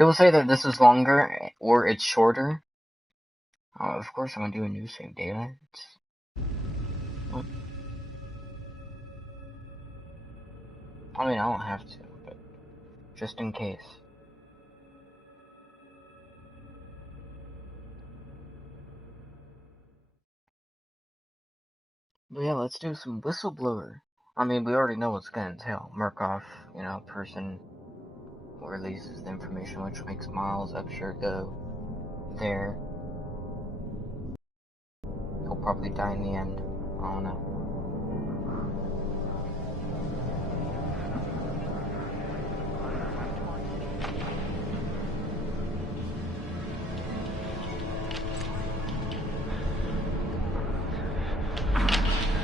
People say that this is longer, or it's shorter. Of course I'm gonna do a new save data. I mean, I don't have to, but just in case. But yeah, let's do some Whistleblower. I mean, we already know what's gonna entail. Murkoff, person who releases the information, which makes Miles Upshur go there. He'll probably die in the end. I don't know.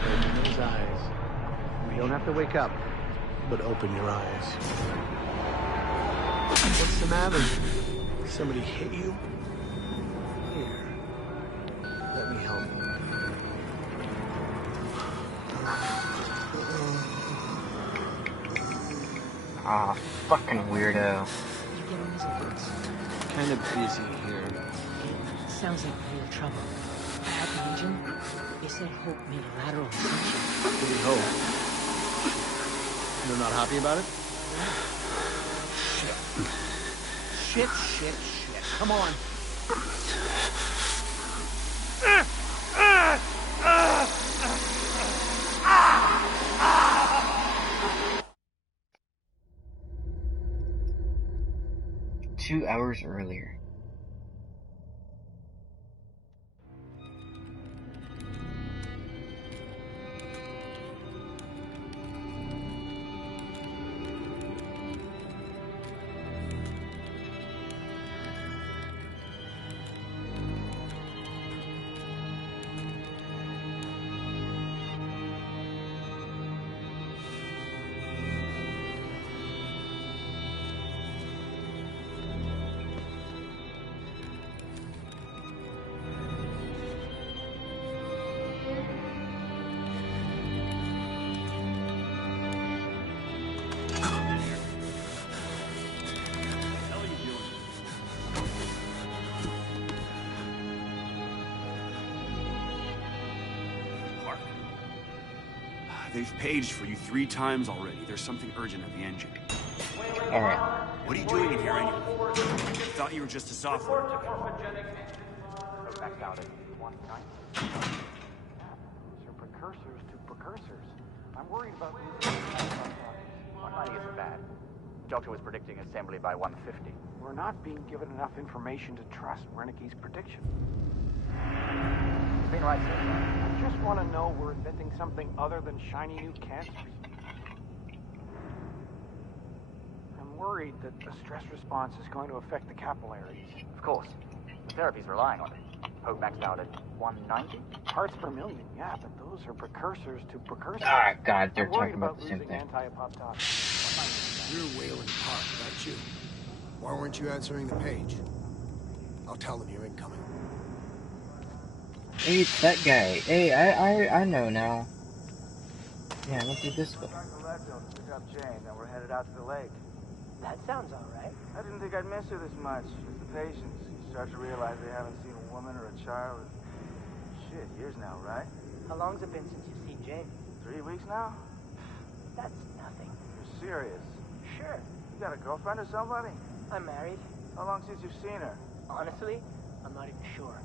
Open those eyes. You don't have to wake up, but open your eyes. What's the matter? Somebody hit you? Here. Let me help you. Ah, fucking weirdo. Kind of busy here. Sounds like real trouble. At the engine, they said Hope made a lateral ascension. What do you hope? You're not happy about it? Shit. Come on. 2 hours earlier. They've paged for you 3 times already. There's something urgent at the engine. Alright. What are you doing in here anyway? I thought you were just a software. Precursors to precursors. I'm worried about these. 190 isn't bad. Doctor was predicting assembly by 150. We're not being given enough information to trust Wernicke's prediction. He's been right so far. I just want to know we're inventing something other than shiny new cancers. I'm worried that the stress response is going to affect the capillaries. Of course. The therapy's relying on it. Hope maxed out at 190? Parts per million, yeah, but those are precursors to precursors. Ah, God, they're I'm worried talking about the same losing thing. anti-apoptotic. You're Whalen Park, not you. Why weren't you answering the page? I'll tell them you're incoming. Hey, it's that guy. Hey, I know now. Yeah, let's do this way. Pick up Jane, then we're headed out to the lake. That sounds all right. I didn't think I'd miss her this much. It's the patients. You start to realize they haven't seen a woman or a child in, shit, years now, right? How long's it been since you've seen Jane? 3 weeks now? That's nothing. You're serious? Sure. You got a girlfriend or somebody? I'm married. How long since you've seen her? Honestly, I'm not even sure.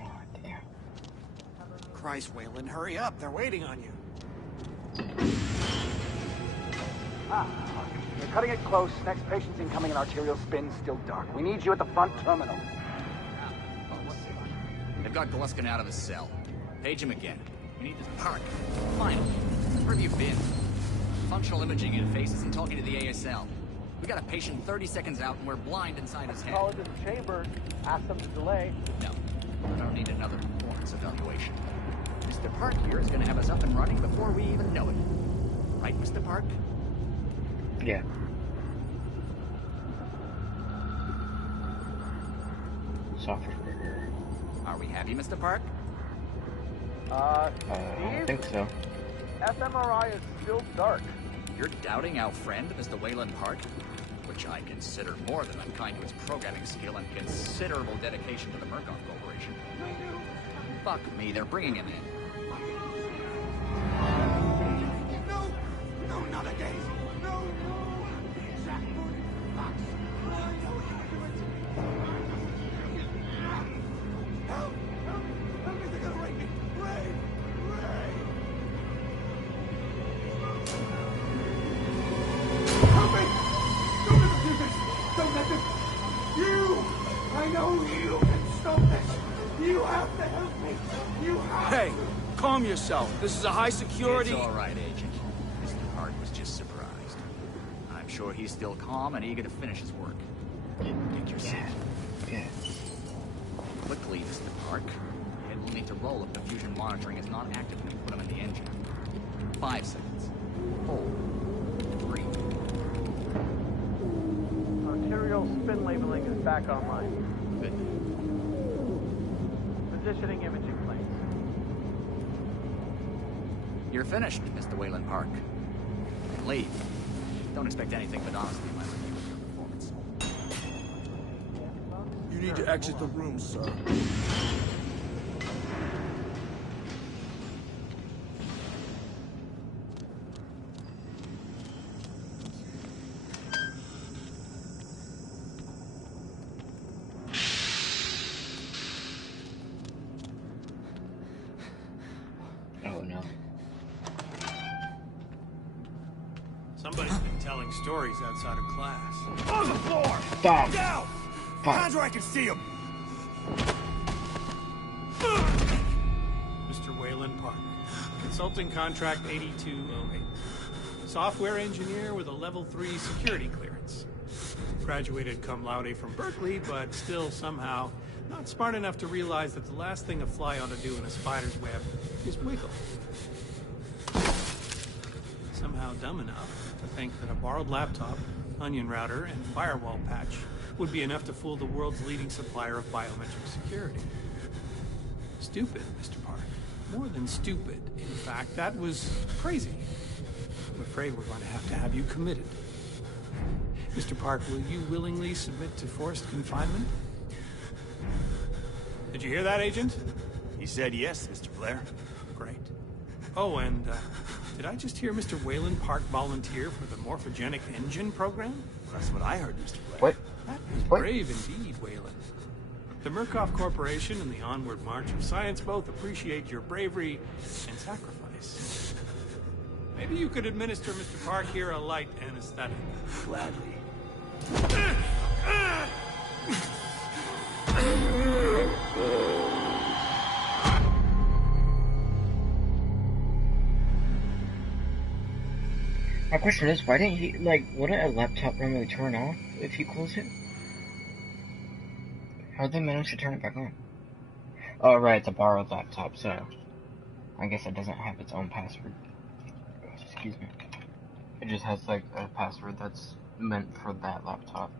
Oh, damn. Christ, Whalen, hurry up. They're waiting on you. They're cutting it close. Next patient's incoming and arterial spin still dark. We need you at the front terminal. They've got Gluskin out of his cell. Page him again. We need this Park. Finally. Where have you been? Functional imaging interfaces and talking to the ASL. We got a patient 30 seconds out and we're blind inside his head. Call into the chamber. Ask them to delay. No. I don't need another performance evaluation. Mr. Park here is going to have us up and running before we even know it. Right, Mr. Park? Yeah. Software. Are we happy, Mr. Park? I don't think so. fMRI is still dark. You're doubting our friend, Mr. Whalen Park? With which I consider more than unkind to its programming skill and considerable dedication to the Murkoff Corporation. Fuck me, they're bringing him in. No! No, not again! No! Jack Moody, Fox! Don't you do it to me! Help! Help! Help me! They're gonna rape me! Ray! Ray! Help me! Don't let them do this! Don't let them! You! I know you can stop this! You have to help me! You have Hey, to! calm yourself. This is a high security... It's all right, Agent. Mr. Park was just surprised. I'm sure he's still calm and eager to finish his work. Take your seat. Yeah. Quickly, Mr. Park. Your head will need to roll if the fusion monitoring is not active when you put him in the engine. 5 seconds. 4. 3. Arterial spin labeling is back online. Good. Positioning imaging planes. You're finished, Mr. Wayland Park. You can leave. Don't expect anything but honesty in my review of your performance. You need to exit the room, sir. Oh no. Somebody's been telling stories outside of class. On the floor! Stop! Down! Fuck. Hands where I can see them! Mr. Wayland Park. Consulting contract 8208. Software engineer with a level 3 security clearance. Graduated cum laude from Berkeley, but still somehow not smart enough to realize that the last thing a fly ought to do in a spider's web is wiggle. Somehow dumb enough to think that a borrowed laptop, onion router, and firewall patch would be enough to fool the world's leading supplier of biometric security. Stupid, Mr. Park. More than stupid. In fact, that was crazy. I'm afraid we're going to have you committed. Mr. Park, will you willingly submit to forced confinement? Did you hear that, Agent? He said yes, Mr. Blair. Great. Oh, and did I just hear Mr. Wayland Park volunteer for the morphogenic engine program? That's what I heard, Mr. Blair. What? That is What? brave indeed, Wayland. The Murkoff Corporation and the onward march of science both appreciate your bravery and sacrifice. Maybe you could administer Mr. Park here a light anesthetic. Gladly. My question is, why didn't he, like, wouldn't a laptop normally turn off if you close it? How'd they manage to turn it back on? Oh, right, it's a borrowed laptop, so I guess it doesn't have its own password. Excuse me. It just has, like, a password that's meant for that laptop.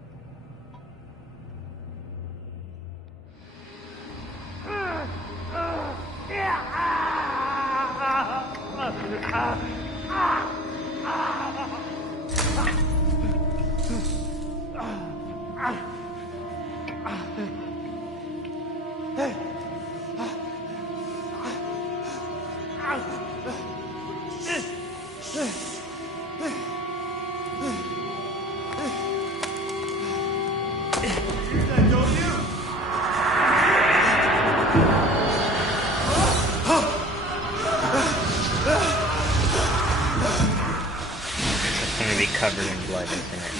It's gonna be covered in blood, isn't it?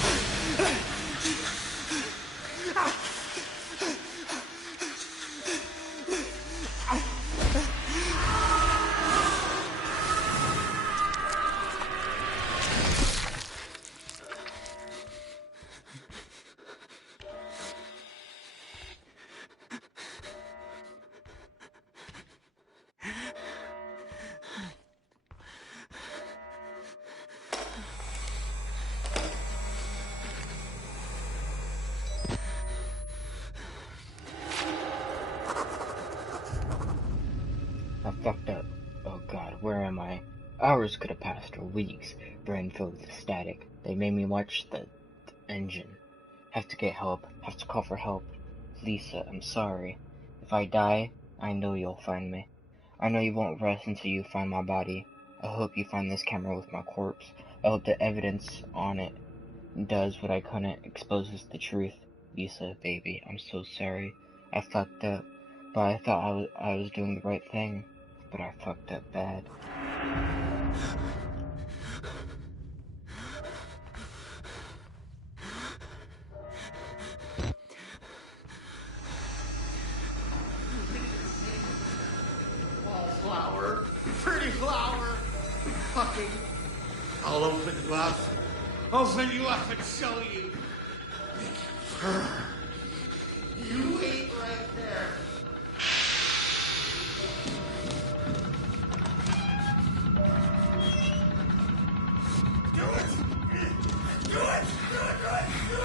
I fucked up. Oh god, where am I? Hours could have passed, or weeks, brain filled with static. They made me watch the engine. Have to get help. Have to call for help. Lisa, I'm sorry. If I die, I know you'll find me. I know you won't rest until you find my body. I hope you find this camera with my corpse. I hope the evidence on it does what I couldn't, exposes the truth. Lisa, baby, I'm so sorry. I fucked up, but I thought I was doing the right thing. But I fucked up bad. Wallflower, pretty flower, fucking. I'll open you up. Open you up and show you. You wait right there. Do it! Do it! Do it! Do it! Do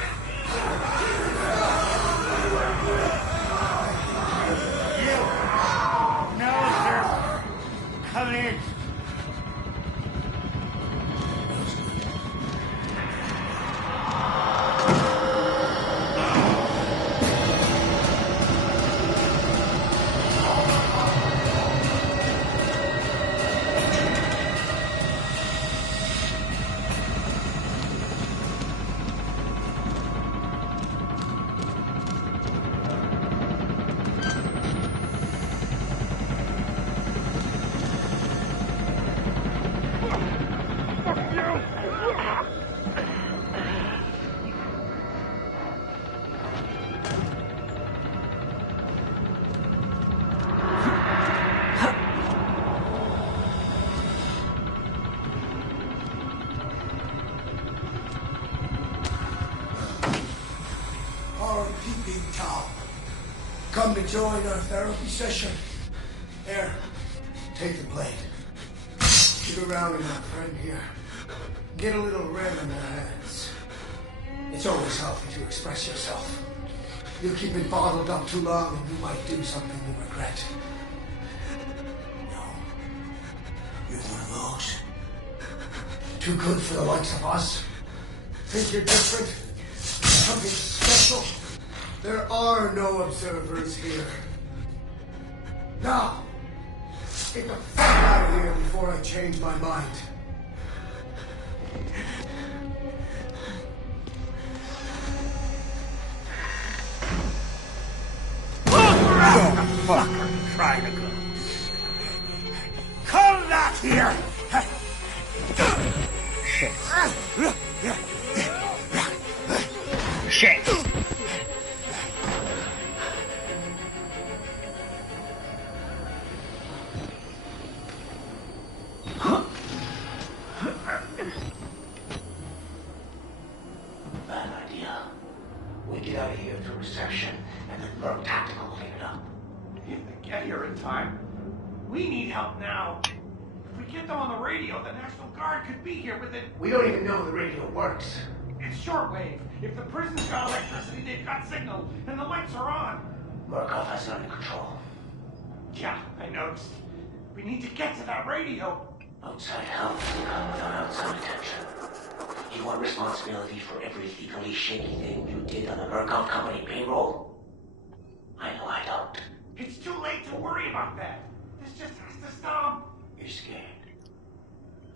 it! You! No, sir. Come in. Come to join our therapy session. Here, take the blade. Keep around with my friend here. Get a little red in their hands. It's always healthy to express yourself. You keep it bottled up too long and you might do something you regret. No. You're one of those. Too good for the likes of us. Think you're different? Something special? There are no observers here. Now, get the fuck out of here before I change my mind. Where the fuck are you trying to go? Come back here! Shit. Shit. We don't even know the radio works. It's shortwave. If the prison's got electricity, they've got signal, and the lights are on. Murkoff has it under control. Yeah, I noticed. We need to get to that radio. Outside help can come without outside attention. You want responsibility for every legally shaky thing you did on the Murkoff Company payroll? I know I don't. It's too late to worry about that. This just has to stop. You're scared.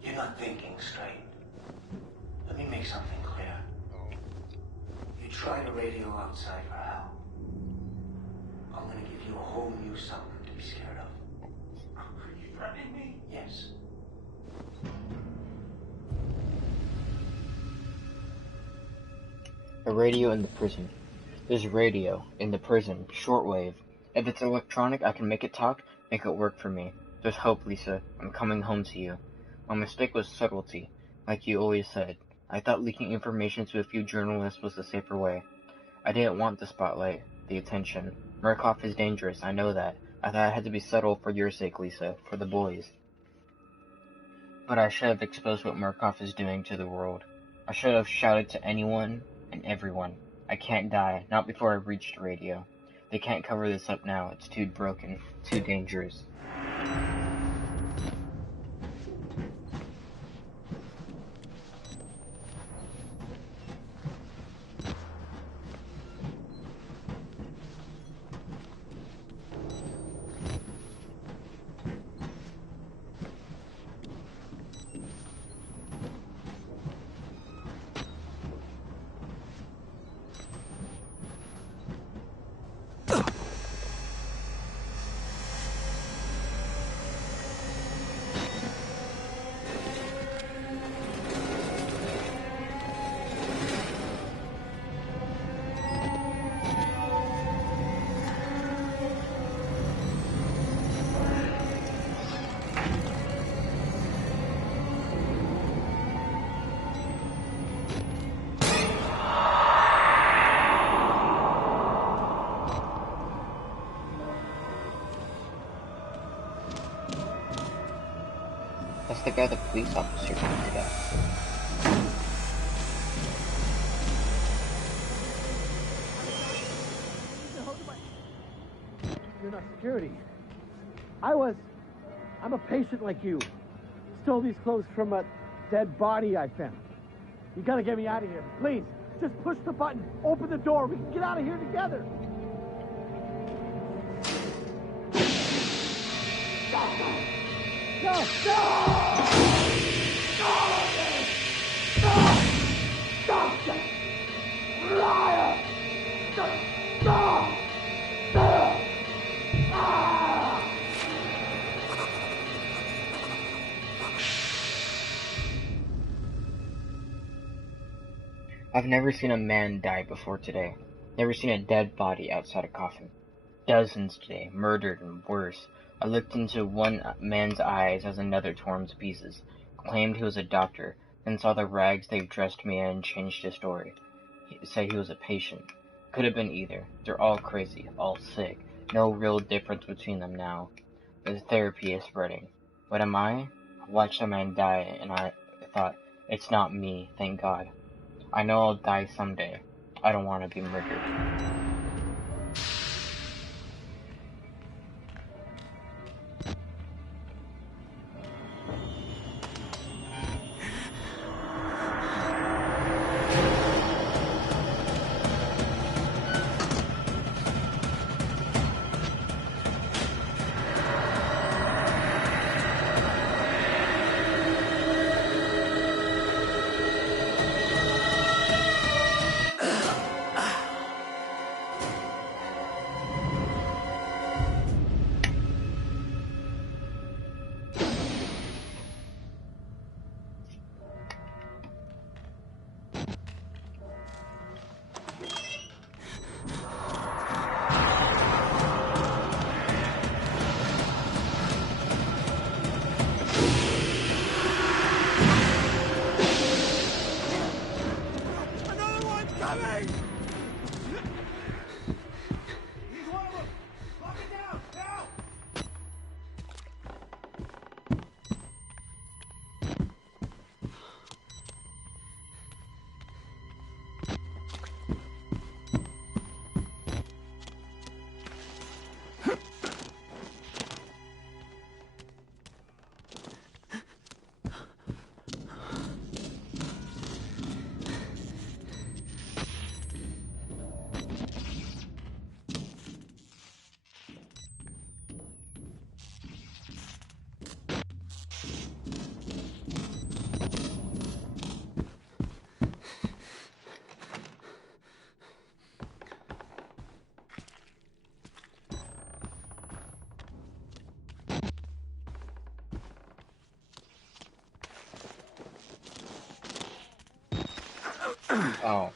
You're not thinking straight. Let me make something clear. You try to radio outside for help. I'm gonna give you a whole new something to be scared of. Are you threatening me? Yes. A radio in the prison. There's a radio in the prison. Shortwave. If it's electronic, I can make it talk, make it work for me. There's hope, Lisa. I'm coming home to you. My mistake was subtlety, like you always said. I thought leaking information to a few journalists was the safer way. I didn't want the spotlight, the attention. Murkoff is dangerous, I know that. I thought I had to be subtle for your sake, Lisa, for the boys. But I should have exposed what Murkoff is doing to the world. I should have shouted to anyone and everyone. I can't die, not before I reach the radio. They can't cover this up now, it's too broken, too dangerous. the guy the police officer pointed out. You're not security. I'm a patient like you. Stole these clothes from a dead body I found. You gotta get me out of here. Please, just push the button. Open the door. We can get out of here together. No! Stop! Liar! Stop! I've never seen a man die before today. Never seen a dead body outside a coffin. Dozens today, murdered and worse. I looked into one man's eyes as another tore him to pieces. Claimed he was a doctor, then saw the rags they dressed me in and changed his story. He said he was a patient. Could have been either. They're all crazy, all sick. No real difference between them now. The therapy is spreading. What am I? I watched a man die and I thought, it's not me, thank God. I know I'll die someday. I don't want to be murdered. Oh.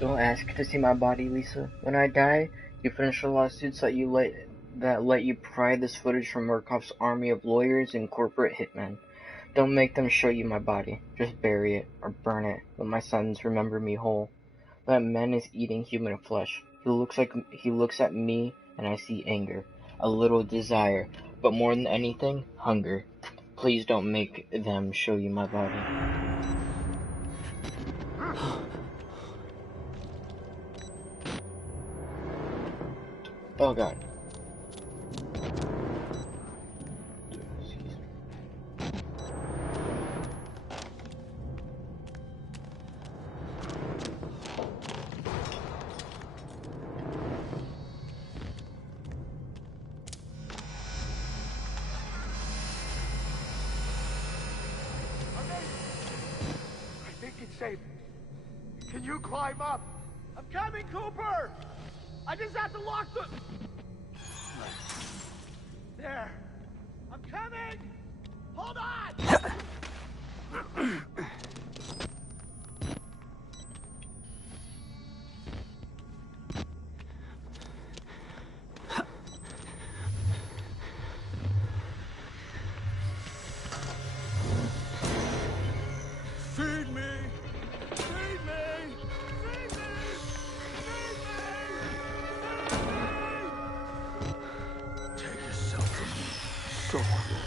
Don't ask to see my body, Lisa. When I die, you finish the lawsuits that let you pry this footage from Murkoff's army of lawyers and corporate hitmen. Don't make them show you my body. Just bury it, or burn it. Let my sons remember me whole. That man is eating human flesh. He looks at me, and I see anger, a little desire, but more than anything, hunger. Please don't make them show you my body. Oh god. I think it's safe. Can you climb up? I'm coming, Cooper! I just have to lock the... There. I'm coming! Hold on! Feed me! Feed me! Feed me! Feed me! Feed me! Take yourself from me, so cruel.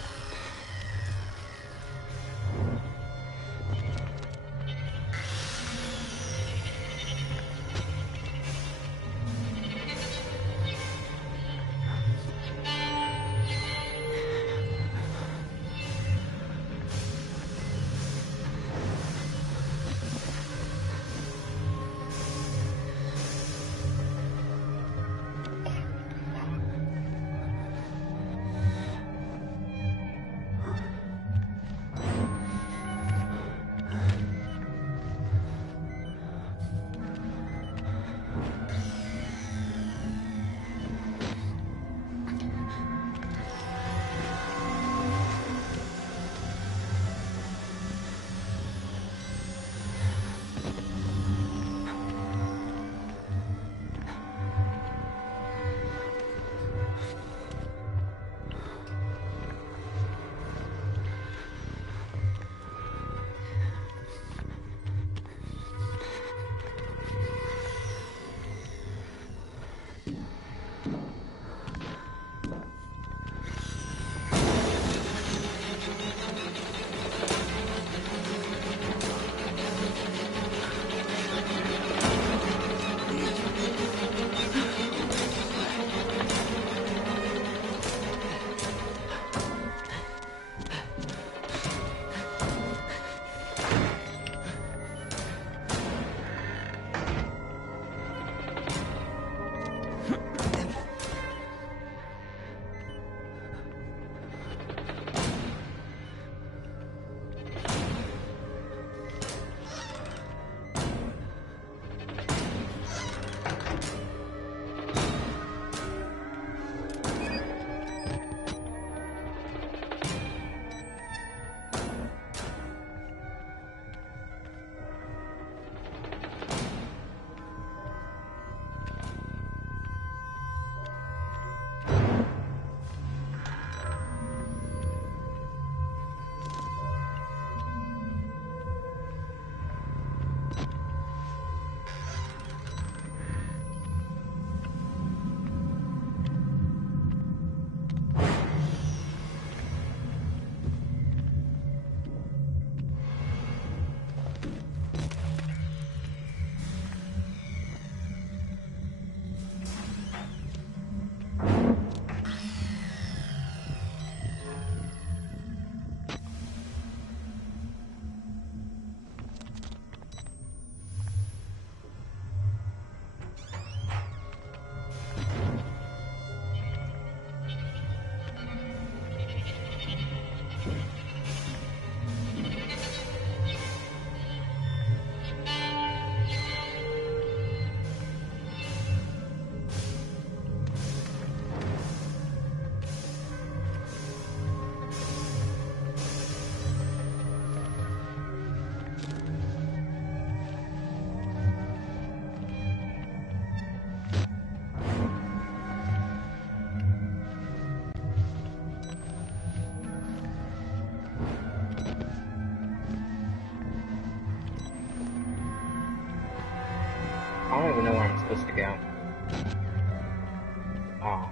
I don't even know where I'm supposed to go. Oh.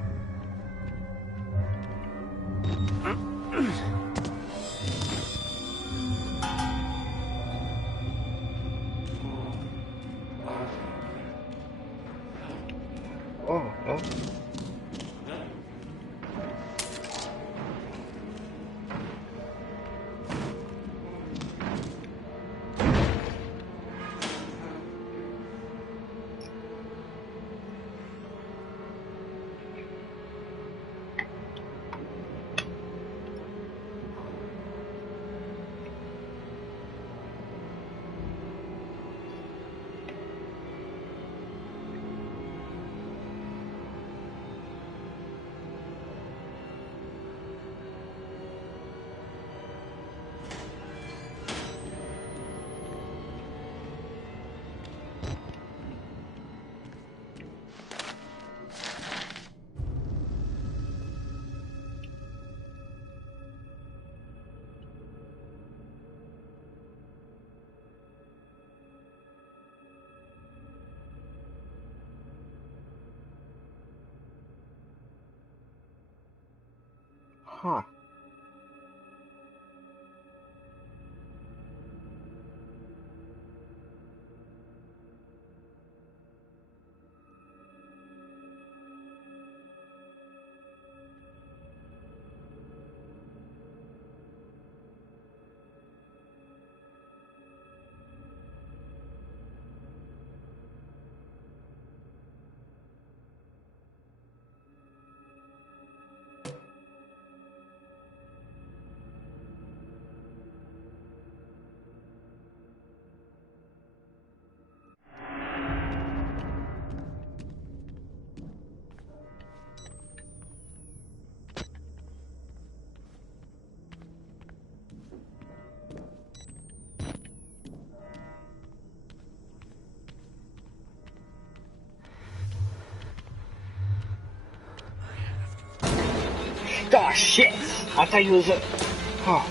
Oh, no. Huh. Oh shit! I thought he was a... Huh.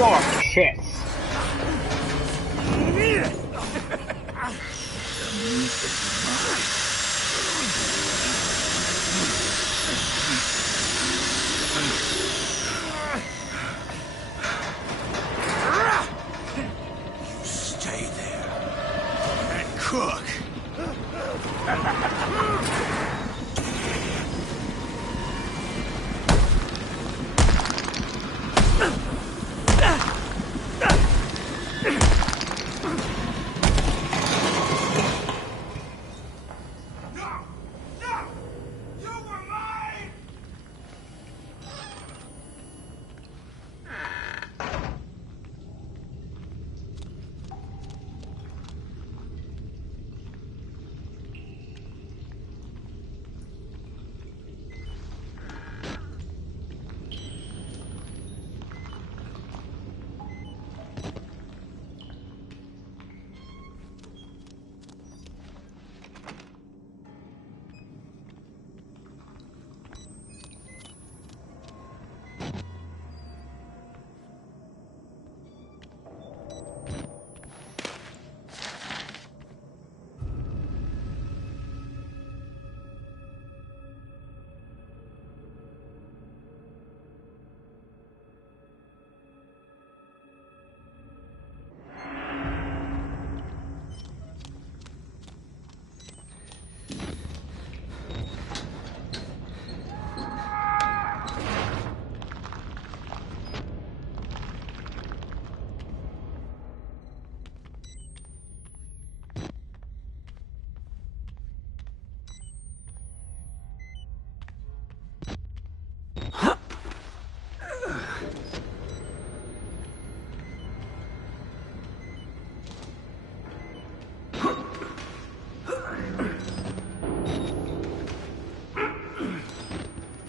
Oh shit! Stay there and cook.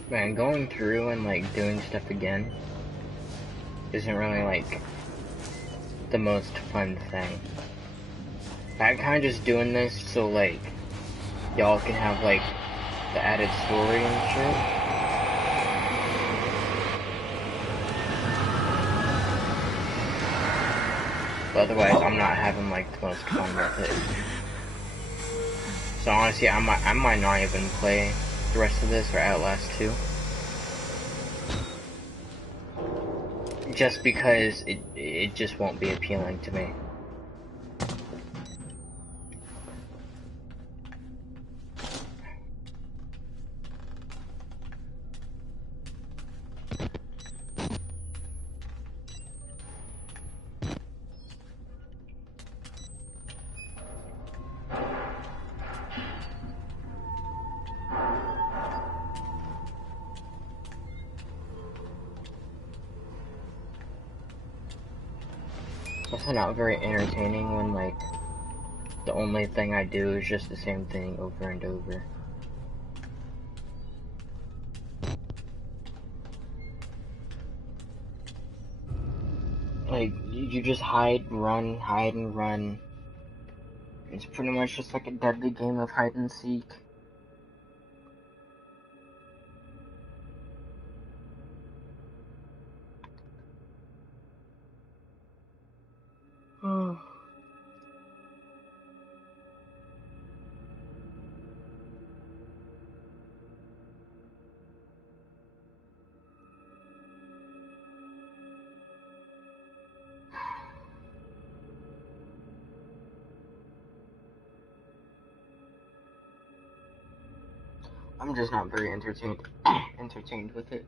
Man, going through and like doing stuff again isn't really like the most fun thing. I'm kind of just doing this so like y'all can have like the added story and shit. But otherwise, I'm not having like the most fun with it. So honestly, I might not even play the rest of this or Outlast 2. Just because it just won't be appealing to me. It's not very entertaining when like the only thing I do is just the same thing over and over. Like, you just hide and run. It's pretty much just like a deadly game of hide and seek. I'm just not very entertained with it.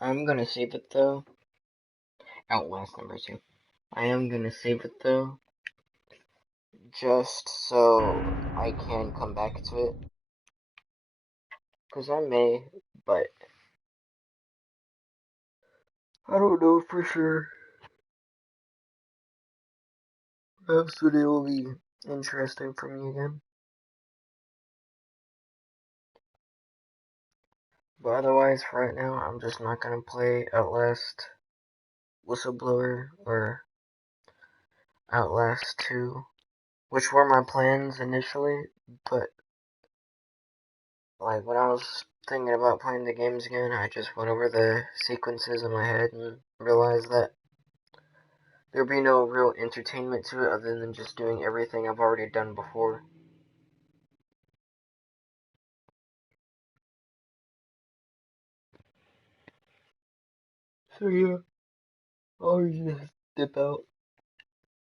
I'm gonna save it though. Outlast number 2. I am gonna save it though, just so I can come back to it. Cause I may, but I don't know for sure. Perhaps today will be interesting for me again. But otherwise, for right now, I'm just not gonna play Outlast Whistleblower or Outlast 2, which were my plans initially, but like when I was thinking about playing the games again, I just went over the sequences in my head and realized that there'd be no real entertainment to it other than just doing everything I've already done before. So yeah, I'll just dip out.